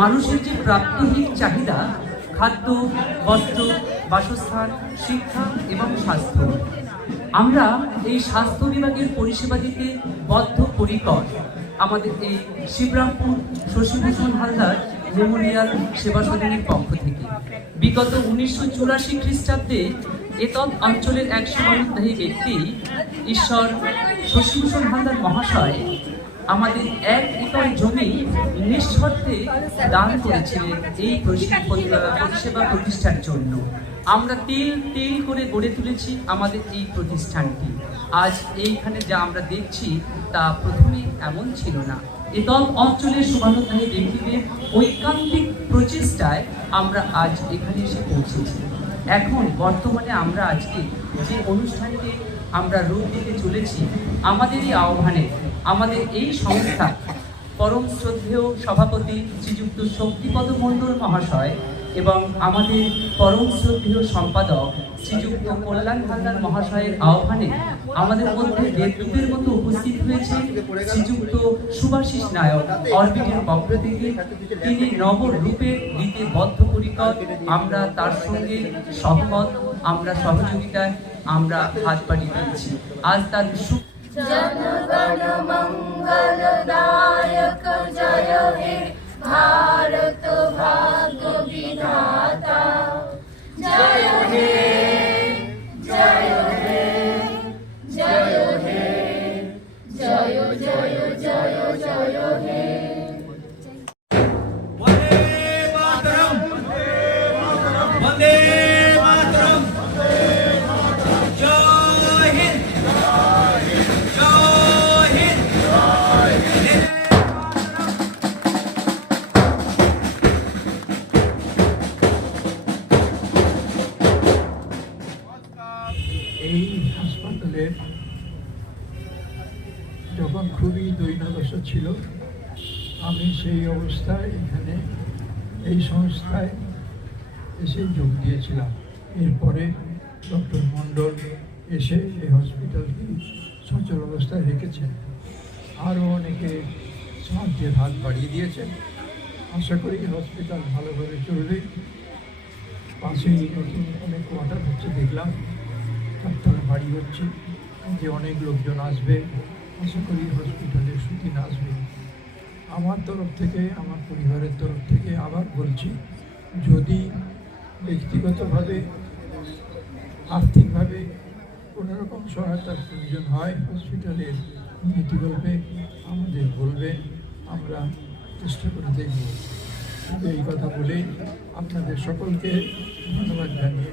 মানুষের যে প্রাত্যহিক চাহিদা, খাদ্য, বস্ত্র, বাসস্থান, শিক্ষা এবং স্বাস্থ্য, আমরা এই স্বাস্থ্য বিভাগের পরিষেবা দিতে বদ্ধপরিকর। আমাদের এই শিবরামপুর শশীভূষণ হালদার মেমোরিয়াল সেবা সদনের পক্ষ থেকে বিগত 1984 খ্রিস্টাব্দে এতদ অঞ্চলের এক সমানুদ্ধায়ী ব্যক্তি ঈশ্বর শশীভূষণ হালদার মহাশয় আমাদের 1 একর জমি নিঃশর্তে দান করেছিলেন এই পরিষেবা প্রতিষ্ঠার জন্য। আমরা তিল তিল করে গড়ে তুলেছি আমাদের এই প্রতিষ্ঠানটি। আজ এইখানে যা আমরা দেখছি তা প্রথমে এমন ছিল না। এতদ অঞ্চলের শুভানুধ্যায়ী ব্যক্তিদের ঐকান্তিক প্রচেষ্টায় আমরা আজ এখানে এসে পৌঁছেছি। এখন বর্তমানে আমরা আজকে যে অনুষ্ঠানটি আমরা রূপ দিতে চলেছি, আমাদের এই আহ্বানে আমাদের এই সংস্থা পরম শ্রদ্ধেয় সভাপতি শ্রীযুক্ত শক্তিপদ মণ্ডল মহাশয় এবং আমাদের পরম শ্রদ্ধেয় সম্পাদক শ্রীযুক্ত কল্যাণ হালদার মহাশয়ের আহ্বানে আমাদের মধ্যে দেবদূতের মতো উপস্থিত হয়েছে শ্রীযুক্ত সুভাষিস নায়ক অরবিটের পক্ষ থেকে। তিনি নবরূপে দিতে বদ্ধপরিকর, আমরা তার সঙ্গে সহমত, আমরা সহযোগিতায় আমরা হাত পাড়ি দিয়েছি। আজ তার जनगण मंगलदायक जय हे भारत भाग्य विधाता। जय हे जय हे जय हे जय जय जय जय हे। वंदे मातरम वंदे मातरम। जय हिंद जय हिंद। এই হাসপাতালে যখন খুবই দৈন্যদশা ছিল, আমি সেই অবস্থায় এখানে এই সংস্থায় এসে যোগ দিয়েছিলাম। এরপরে ডক্টর মণ্ডল এসে এই হসপিটালটি সচল অবস্থায় রেখেছেন। আরও অনেকে সাহায্যের হাত বাড়িয়ে দিয়েছেন। আশা করি হসপিটাল ভালোভাবে চলবে। পাশেই নতুন অনেক কোয়ার্টার হচ্ছে দেখলাম, চারতলা বাড়ি হচ্ছে, যে অনেক লোকজন আসবে। আশা করি হসপিটালের সুদিন আসবে। আমার তরফ থেকে, আমার পরিবারের তরফ থেকে আবার বলছি, যদি ব্যক্তিগতভাবে আর্থিকভাবে কোনোরকম সহায়তার প্রয়োজন হয় হসপিটালের উন্নতিকল্পে আমাদের বলবেন, আমরা চেষ্টা করে দেখব। তবে এই কথা বলেই আপনাদের সকলকে ধন্যবাদ জানিয়ে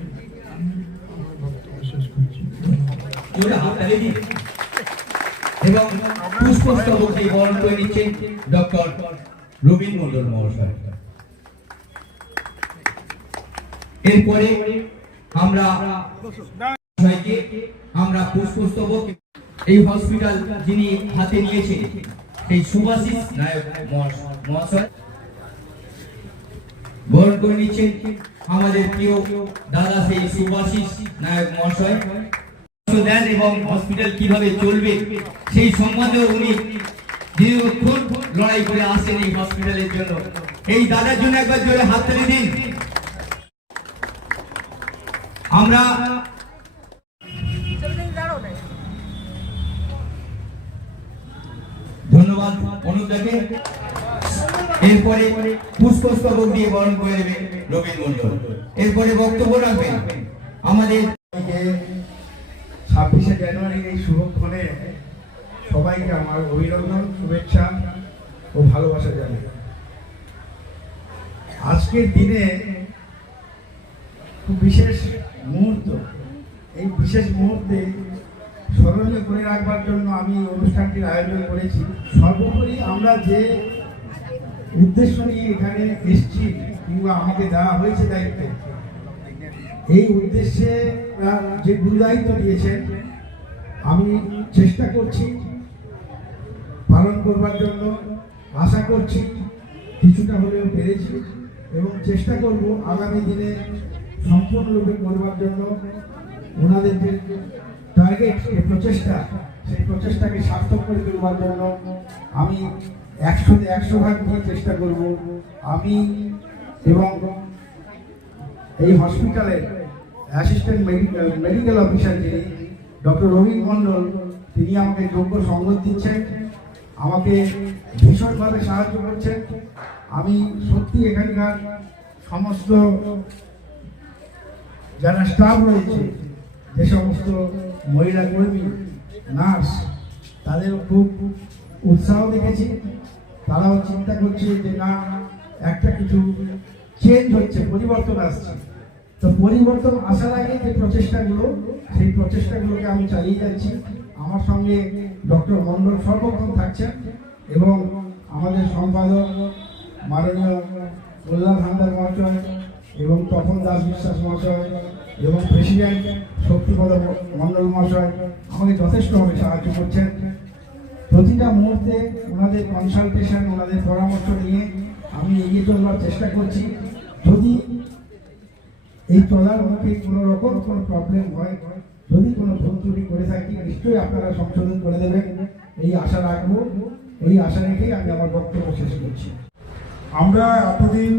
আমি আমার বক্তব্য শেষ করছি। এবং পুষ্পস্তবকটি বরণ করে নিচ্ছেন ডক্টর রবীন মণ্ডল মহাশয়। এরপরে আমরা পুষ্পস্তবক এই হসপিটাল যিনি হাতে নিয়েছেন সেই সুভাষিস নায়ক মহাশয় বরণ করে নিচ্ছেন আমাদের প্রিয় দাদা সেই সুভাষিস নায়ক মহাশয় দেন এবং হসপিটাল কিভাবে চলবে সেই সম্বন্ধে উনি দীর্ঘক্ষণ লড়াই করে আসেন এই হসপিটালের জন্য। এই দাদার জন্য একবার জোরে হাততালি দিন। আমরা ধন্যবাদ অনুদাকে। এরপরে পুষ্পস্তবক দিয়ে বরণ করে দেবে রবীন মণ্ডল। এরপরে বক্তব্য রাখবেন আমাদের 26শে জানুয়ারির এই শুভক্ষণে সবাইকে আমার অভিনন্দন, শুভেচ্ছা ও ভালোবাসা জানাই। আজকের দিনে খুব বিশেষ মুহূর্ত। এই বিশেষ মুহূর্তে স্মরণীয় করে রাখবার জন্য আমি অনুষ্ঠানটির আয়োজন করেছি। সর্বোপরি আমরা যে উদ্দেশ্য নিয়ে এখানে এসেছি কিংবা আমাকে দেওয়া হয়েছে দায়িত্ব, এই উদ্দেশ্যে যে গুরুদায়িত্ব দিয়েছেন আমি চেষ্টা করছি পালন করবার জন্য। আশা করছি কিছুটা হলেও পেরেছি এবং চেষ্টা করব আগামী দিনে সম্পূর্ণরূপে করবার জন্য। ওনাদের যে টার্গেট, প্রচেষ্টা, সেই প্রচেষ্টাকে সার্থক করে তুলবার জন্য আমি 100-তে 100 ভাগ দিয়ে চেষ্টা করব। আমি এবং এই হসপিটালের অ্যাসিস্ট্যান্ট মেডিকেল অফিসার যিনি ডক্টর রবীন মণ্ডল, তিনি আমাকে যোগ্য সঙ্গত দিচ্ছেন, আমাকে ভীষণভাবে সাহায্য করছেন। আমি সত্যি এখানকার সমস্ত যারা স্টাফ রয়েছে, যে সমস্ত মহিলা কর্মী, নার্স, তাদের খুব উৎসাহ দেখেছি। তারাও চিন্তা করছে যে না, একটা কিছু চেঞ্জ হচ্ছে, পরিবর্তন আসছে। তো পরিবর্তন আসার আগে যে প্রচেষ্টাগুলো, সেই প্রচেষ্টাগুলোকে আমি চালিয়ে যাচ্ছি। আমার সঙ্গে ডক্টর মণ্ডল সর্বক্ষণ থাকছেন এবং আমাদের সম্পাদক মাননীয় কল্যাণ হালদার মহাশয় এবং তপন দাস বিশ্বাস মহাশয় এবং প্রেসিডেন্ট শক্তিপদ মণ্ডল মহাশয় আমাকে যথেষ্টভাবে সাহায্য করছেন। প্রতিটা মুহূর্তে ওনাদের কনসালটেশন, ওনাদের পরামর্শ নিয়ে আমি এগিয়ে চলবার চেষ্টা করছি। যদি এই চলার মধ্যে কোনো রকম কোনো প্রবলেম হয়, যদি কোনো ভুল ত্রুটি করে থাকি, নিশ্চয়ই আপনারা সংশোধন করে দেবেন, এই আশা রাখবো। এই আশা রেখেই আমি আমার বক্তব্য শেষ করছি। আমরা এতদিন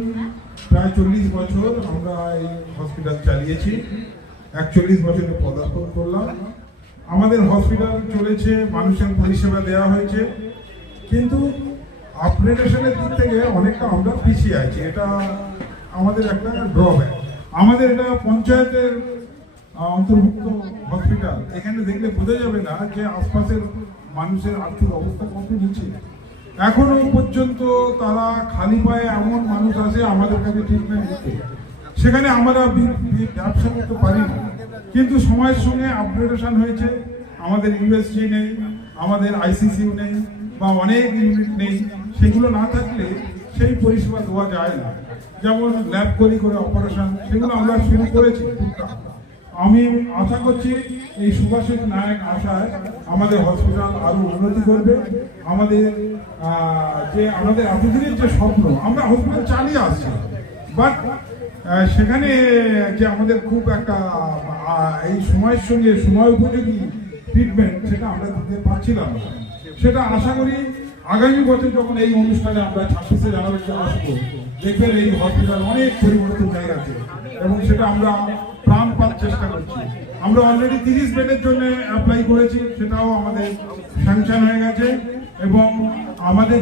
প্রায় 40 বছর আমরা এই হসপিটাল চালিয়েছি, 41 বছরে পদার্পণ করলাম। আমাদের হসপিটাল চলেছে, মানুষের পরিষেবা দেওয়া হয়েছে, কিন্তু আপগ্রেডেশনের দিক থেকে অনেকটা আমরা পিছিয়ে আছি। এটা আমাদের একটা ড্রব্যাক। আমাদের এটা পঞ্চায়েতের অন্তর্ভুক্ত হসপিটাল। এখানে দেখলে বোঝা যাবে না যে আশপাশের মানুষের আর্থিক অবস্থা কত নিচে। এখনো পর্যন্ত তারা খালি পায়ে এমন মানুষ আসে আমাদের কাছে ট্রিটমেন্ট নিতে, সেখানে আমরা ব্যবসা করতে পারি না। কিন্তু সময়ের সঙ্গে আপগ্রেডেশন হয়েছে, আমাদের ইউএসজি নেই, আমাদের আইসিসিউ নেই বা অনেক ইউনিট নেই। সেগুলো না থাকলে সেই পরিষেবা দেওয়া যায় না। যেমন ল্যাব করে অপারেশন, সেগুলো আমরা শুরু করেছি টুকটাক। আমি আশা করছি এই সুভাষিস নায়ক আশায় আমাদের হসপিটাল আরো উন্নতি করবে। আমাদের আমাদের এতদিনের যে স্বপ্ন, আমরা হসপিটাল চালিয়ে আসছি, বাট সেখানে যে আমাদের খুব একটা এই সময়ের সঙ্গে সময় উপযোগী ট্রিটমেন্ট, সেটা আমরা দিতে পারছিলাম না। সেটা আশা করি আগামী বছর যখন এই অনুষ্ঠানে আমরা 26শে জানুয়ারিতে আসবো, দেখবেন এই হসপিটাল অনেক পরিবর্তন হয়ে গেছে এবং সেটা আমরা প্রাণপাত চেষ্টা করছি। আমরা অলরেডি 30 বেডের জন্য অ্যাপ্লাই করেছি, সেটাও আমাদের স্যাংশন হয়ে গেছে এবং আমাদের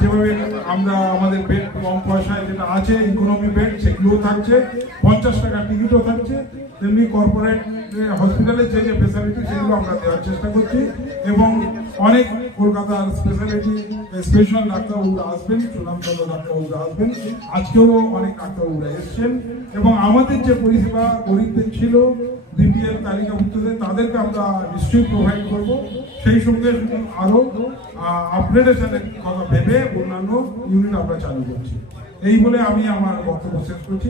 যেভাবে আমরা আমাদের বেড কম পয়সায় যেটা আছে ইকোনমি বেড, সেগুলোও থাকছে, 50 টাকা টিকিটও থাকছে। তেমনি কর্পোরেট হসপিটালে যে ফেসিলিটি, সেগুলো আমরা দেওয়ার চেষ্টা করছি এবং অনেক কলকাতার স্পেশাল ডাক্তারবাবুরা আসবেন, সুনামধন্য ডাক্তারবাবুরা আসবেন। আজকেও অনেক ডাক্তারবাবুরা এসছেন এবং আমাদের যে পরিষেবা গরিবদের ছিল বিপিএল তালিকাভুক্তদের, তাদেরকে আমরা নিশ্চয়ই প্রোভাইড করব। সেই সঙ্গে আরো আপগ্রেডেশনের কথা ভেবে অন্যান্য ইউনিট আমরা চালু করছি। এই বলে আমি আমার বক্তব্য শেষ করছি।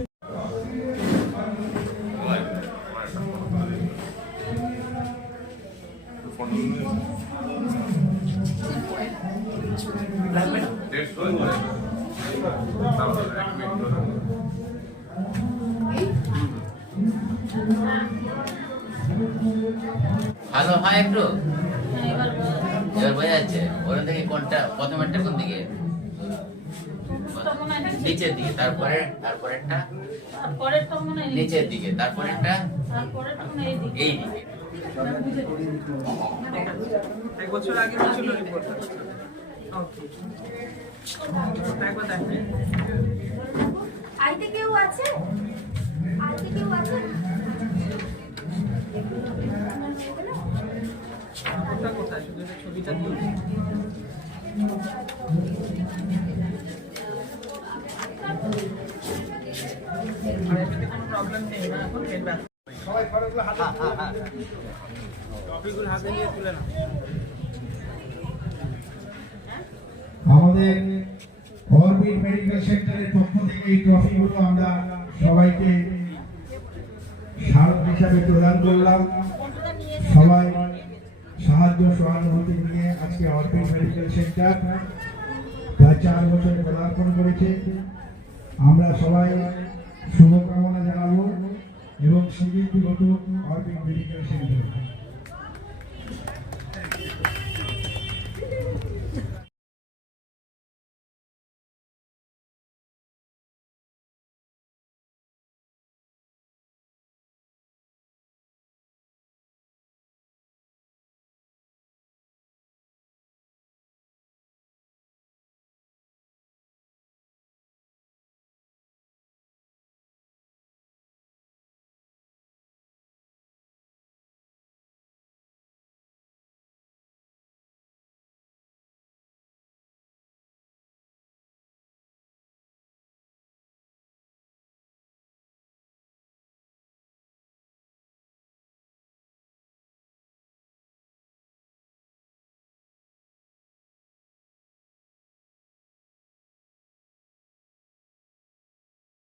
ভালো হয় একটু, এবার বোঝা যাচ্ছে। ওখান থেকে কোনটা প্রথমেরটা কোন দিকে? নিচের দিকে, তারপরেরটা নিচের দিকে, তারপরেরটা এই দিকে। এক বছর আগে ছিল রিপোর্ট। ওকে, একবার দেখেন। আইতে কেউ আছে? আইতে কেউ আছে? কোথায় শুধু ছবিটা দিই। আর এমনিতে কোনো প্রবলেম নেই না এখন? পেট ব্যথা সবাই ফটোগুলো হাতে টপিকগুলো হাতে নিয়ে তুলে না। আমাদের অরবিট মেডিকেল সেন্টারের পক্ষ থেকে এই ট্রফিগুলো আমরা সবাইকে স্মারক হিসাবে প্রদান করলাম। সবাই সাহায্য সহানুভূতি নিয়ে আজকে অরবিট মেডিকেল সেন্টার প্রায় 4 বছরে পদার্পণ করেছে। আমরা সবাই শুভকামনা জানাবো এবং স্বীকৃতি ঘটুক অরবিট মেডিকেল সেন্টার।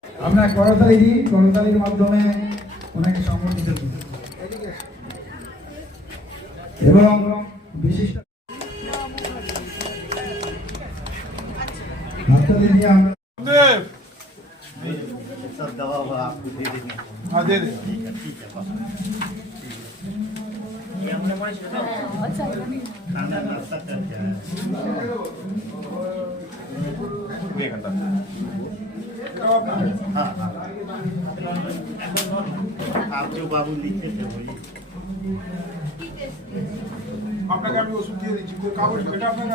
আমরা করতালি দিই, করতালির মাধ্যমে ওনাকে সম্মানিত করি এবং বিশিষ্ট হাততালি দিয়ে আমরা আপনাকে আমি ওষুধ দিয়ে দিচ্ছি, কাগজ এটা আপনাকে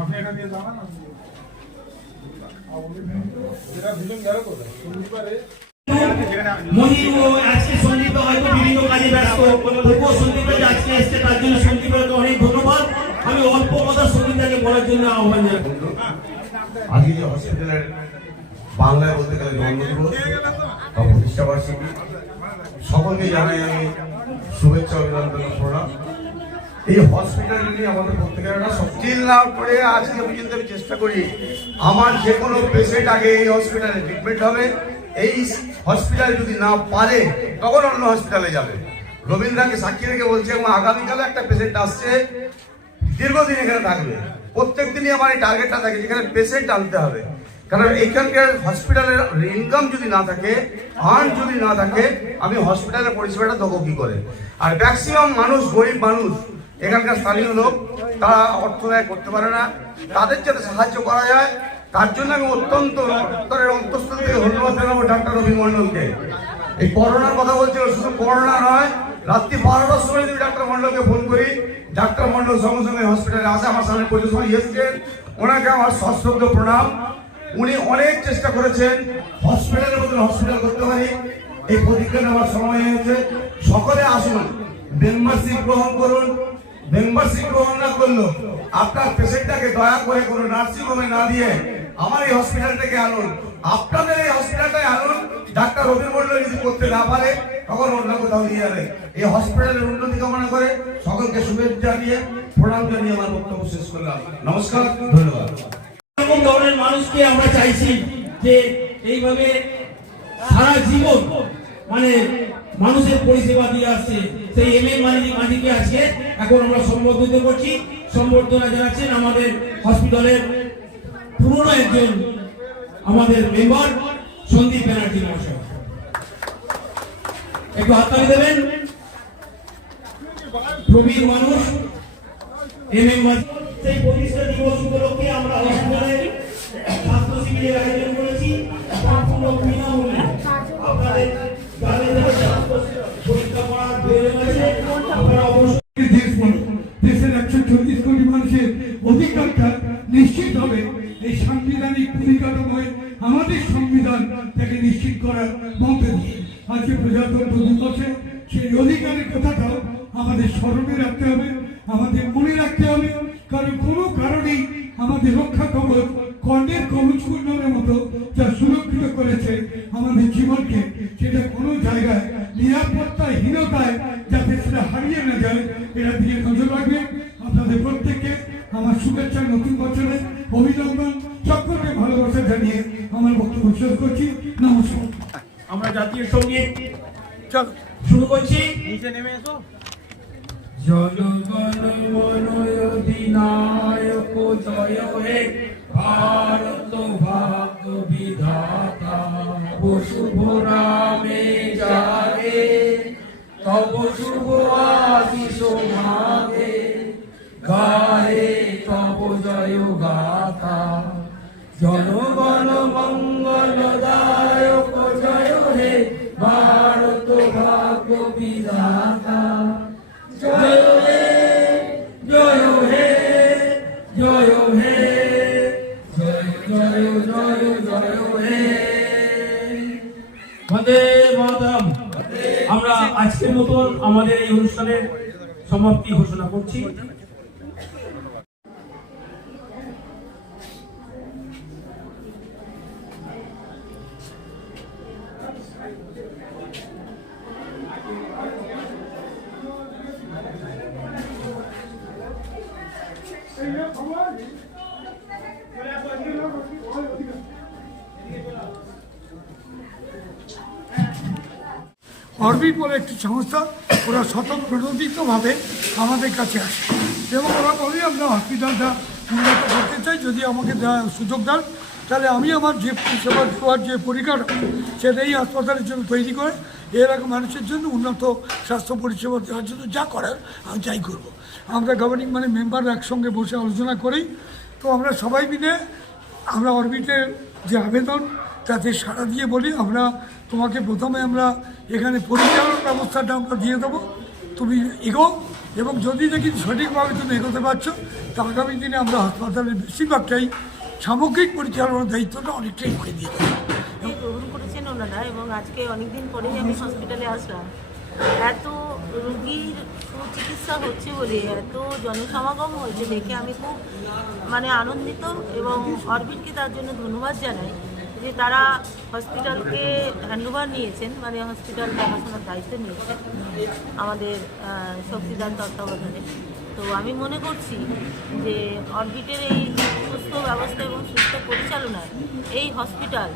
আপনি এটা নিয়ে জানান না এটা দুজন গেল কোথায় শনিবারে মহিম আজকে সন্দীপ হয়তো বিভিন্ন কাজে ব্যস্ত, তবুও সন্দীপের আজকে এসছে, তার জন্য সন্দীপের অনেক ধন্যবাদ। আমি অল্প কথা সন্দীপকে বলার জন্য আহ্বান জানাই। আজকে যে হসপিটালের বাংলায় বলতে গেলে জন্মদিবস বা প্রতিষ্ঠাবার্ষিকী, সকলকে জানাই আমি শুভেচ্ছা, অভিনন্দন, প্রণাম। এই হসপিটালটি নিয়ে আমাদের প্রত্যেকের একটা সবচেয়ে লাভ করে আজকে পর্যন্ত আমি চেষ্টা করি আমার যে কোনো পেশেন্ট আগে এই হসপিটালে ট্রিটমেন্ট হবে, এই হসপিটাল যদি না পারে তখন অন্য হসপিটালে যাবে। রবীন্দ্রকে সাক্ষী রেখে বলছে এবং আগামীকালে একটা পেশেন্ট আসছে দীর্ঘদিন এখানে থাকবে, প্রত্যেক দিনই আমার এই টার্গেটটা থাকে যেখানে পেশেন্ট আনতে হবে। কারণ এখানকার হসপিটালের ইনকাম যদি না থাকে, ফান্ড যদি না থাকে, আমি হসপিটালের পরিষেবাটা দেবো কি করে? আর ম্যাক্সিমাম মানুষ গরিব মানুষ, এখানকার স্থানীয় লোক, তারা অর্থ ব্যয় করতে পারে না, তাদের যাতে সাহায্য করা যায় তার জন্য আমি অত্যন্ত অন্তরের অন্তঃস্থল থেকে ধন্যবাদ জানাবো ডাক্তার রবীন মন্ডলকে। এই করোনার কথা বলছিল, শুধু করোনা নয়, রাত্রি 12টার সময় যদি ডাক্তার মন্ডলকে ফোন করি, ডাক্তার মন্ডল সঙ্গে সঙ্গে হসপিটালে আসে, আমার সামনে প্রচুর সময় এসছেন, ওনাকে আমার সশ্রদ্ধ প্রণাম। উনি অনেক চেষ্টা করেছেন হসপিটালের মধ্যে হসপিটাল করতে পারি, এই প্রতিজ্ঞা নেওয়ার সময় হয়েছে। সকলে আসুন, মেম্বারশিপ গ্রহণ করুন। মেম্বারশিপ গ্রহণ না করলো আপনার পেশেন্টটাকে দয়া করে কোনো নার্সিং হোমে না দিয়ে আমার এই হসপিটালটাকে আনুন, আপনাদের এই হসপিটালটাই আনুন। ডাক্তার রবীন মন্ডল যদি করতে না পারে তখন অন্য কোথাও নিয়ে যাবে। এই হসপিটালের উন্নতি কামনা করে সকলকে শুভেচ্ছা জানিয়ে প্রণাম জানিয়ে আমার বক্তব্য শেষ করলাম। নমস্কার, ধন্যবাদ। এরকম ধরনের মানুষকে আমরা চাইছি যে এইভাবে সারা জীবন মানে মানুষের পরিষেবা দিয়ে আসছে, সেই এমএম মাঝিকে আজকে এখন আমরা সম্বর্ধিত করছি। সম্বর্ধনা জানাচ্ছেন আমাদের হসপিটালের পুরনো একজন আমাদের মেম্বার সন্দীপ ব্যানার্জি মহাশয়। একটু হাততালি দেবেন। প্রবীণ মানুষ এমএম মাঝি। সেই প্রতিষ্ঠা দিবস উপলক্ষে আমরা হসপিটালে স্বাস্থ্য শিবিরের আয়োজন করেছি সম্পূর্ণ বিনামূল্যে। আপনাদের পরীক্ষা করার প্রয়োজন আছে, আপনারা অবশ্যই দেশের 134 কোটি মানুষের অধিকারটা নিশ্চিত হবে এই সাংবিধানিক পরিকাঠামোয় আমাদের সংবিধান তাকে নিশ্চিত করার মধ্যে দিয়ে। আজকে প্রজাতন্ত্র দিবসে সেই অধিকারের কথাটাও আমাদের স্মরণে রাখতে হবে, আমাদের মনে রাখতে হবে। কারণ কোনো কারণেই আমাদের রক্ষা কবচ কর্ণের কবচ কুণ্ডলের মতো যা সুরক্ষিত করেছে আমাদের জীবনকে, সেটা কোনো জায়গায় নিরাপত্তাহীনতায় যাতে সেটা হারিয়ে না যায়, এরা দিকে নজর রাখবে। আপনাদের প্রত্যেককে আমার শুভেচ্ছা, নতুন বছরে অভিনন্দন, সকলকে ভালোবাসা জানিয়ে আমার বক্তব্য শেষ করছি। নমস্কার। আমরা জাতীয় সঙ্গীত শুরু করছি। নিচে নেমে এসো। জনগণ মন অধিনায়ক জয় হে ভারত ভাগ্য বিধাতা, শুভ রামে জাগে তব শুভ আশিস মাগে, গায়ে তব জয় গাথা। জনগণ মঙ্গল দায়ক জয় হে ভারত ভাগ্য বিধাতা। জয় হে জয় হে জয় হে জয় জয় জয় জয় হে। বন্দে মাতরম। আমরা আজকের মতন আমাদের এই অনুষ্ঠানের সমাপ্তি ঘোষণা করছি। অরবিট বলে একটি সংস্থা, ওরা স্বতঃপ্রণোদিতভাবে আমাদের কাছে আসে এবং ওরা বলে আমরা হসপিটালটা উন্নত করতে চাই, যদি আমাকে সুযোগ দেন তাহলে আমি আমার যে পরিষেবা দেওয়ার যে পরিকাঠামো সেটা এই হাসপাতালের জন্য তৈরি করে এরকম মানুষের জন্য উন্নত স্বাস্থ্য পরিষেবা দেওয়ার জন্য যা করার আমি যাই করব। আমরা গভর্নিং মেম্বার একসঙ্গে বসে আলোচনা করি, তো আমরা সবাই মিলে আমরা অরবিটের যে আবেদন তাতে সাড়া দিয়ে বলি আমরা তোমাকে প্রথমে আমরা এখানে পরিচালনার ব্যবস্থাটা আমরা দিয়ে দেবো, তুমি এগো, এবং যদি দেখি সঠিকভাবে তুমি এগোতে পারছো তা আগামী দিনে আমরা হাসপাতালের বেশিরভাগটাই সামগ্রিক পরিচালনার দায়িত্বটা অনেকটাই ওকে দিয়ে দেবো। গ্রহণ করেছেন ওনারা, এবং আজকে অনেকদিন পরেই আমি হসপিটালে আসলাম। এত রুগীর সুচিকিৎসা হচ্ছে বলে এত জনসমাগম হয়েছে দেখে আমি খুব আনন্দিত, এবং অরবিটকে তার জন্য ধন্যবাদ জানাই যে তারা হসপিটালকে হ্যান্ডওভার নিয়েছেন, হসপিটাল দেখাশোনার দায়িত্ব নিয়েছেন আমাদের শক্তিদান তত্ত্বাবধানে। তো আমি মনে করছি যে অরবিটের এই সুস্থ ব্যবস্থা এবং সুস্থ পরিচালনায় এই হসপিটাল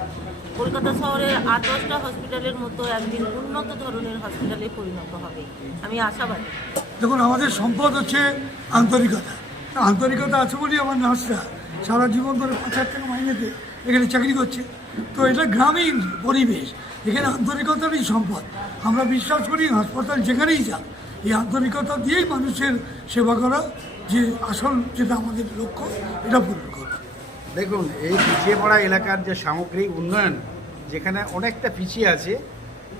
কলকাতা শহরের 8-10টা হসপিটালের মতো একদিন উন্নত ধরনের হসপিটালে পরিণত হবে, আমি আশাবাদী। দেখুন, আমাদের সম্পদ হচ্ছে আন্তরিকতা। আন্তরিকতা আছে বলেই আমার নার্সরা সারা জীবন ধরে 5,000 টাকা মাইনেতে এখানে চাকরি করছে। তো এটা গ্রামীণ পরিবেশ, এখানে আন্তরিকতারই সম্পদ। আমরা বিশ্বাস করি হাসপাতাল যেখানেই যাক এই আন্তরিকতা দিয়েই মানুষের সেবা করা যে আসল যেটা আমাদের লক্ষ্য, এটা পূরণ করা। দেখুন, এই পিছিয়ে পড়া এলাকার যে সামগ্রিক উন্নয়ন যেখানে অনেকটা পিছিয়ে আছে,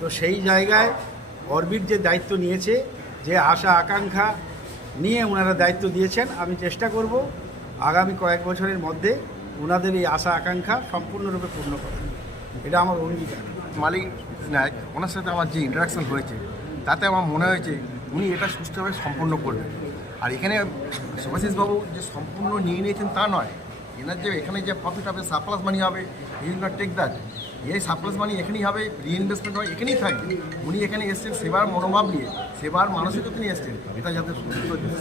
তো সেই জায়গায় অরবিট যে দায়িত্ব নিয়েছে, যে আশা আকাঙ্ক্ষা নিয়ে ওনারা দায়িত্ব দিয়েছেন, আমি চেষ্টা করব আগামী কয়েক বছরের মধ্যে ওনাদের এই আশা আকাঙ্ক্ষা সম্পূর্ণরূপে পূর্ণ করা। এটা আমার অঙ্গীকার। মালিক নায়ক ওনার সাথে আমার যে ইন্টারাকশন হয়েছে তাতে আমার মনে হয়েছে উনি এটা সুষ্ঠুভাবে সম্পন্ন করবেন। আর এখানে সুভাষিসবাবু যে সম্পূর্ণ নিয়ে নিয়েছেন তা নয়, এনার যে এখানে যে প্রফিট হবে, সাপ্লাস মানি হবে, he will not take that. এই সাপ্লাস মানি এখানেই হবে, রিইনভেস্টমেন্ট হয় এখানেই থাকবে। উনি এখানে এসছেন সেবার মনোভাব নিয়ে, সেবার মানসিকতা নিয়ে এসছেন, এটা যাতে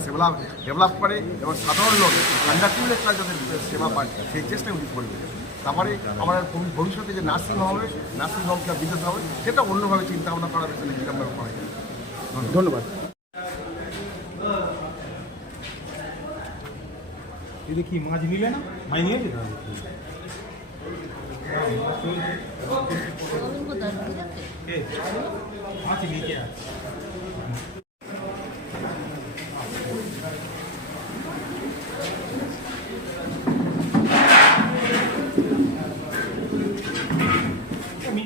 সেবা ডেভেলপ করে এবং সাধারণ লোক কন্ডাক্টিভের কাজ যাতে সেবা পায় সেই চেষ্টা উনি করবেন। তারপরে আমার ভবিষ্যতে যে নার্সিং হোম হবে, নার্সিং হোমটা বিদেশ হবে, সেটা অন্যভাবে চিন্তা ভাবনা করা হয়েছে, বিলম্ব করা যায়। ধন্যবাদ। দিদি কি মাছ নিলে না? মাছ নিয়ে মাছ নিয়ে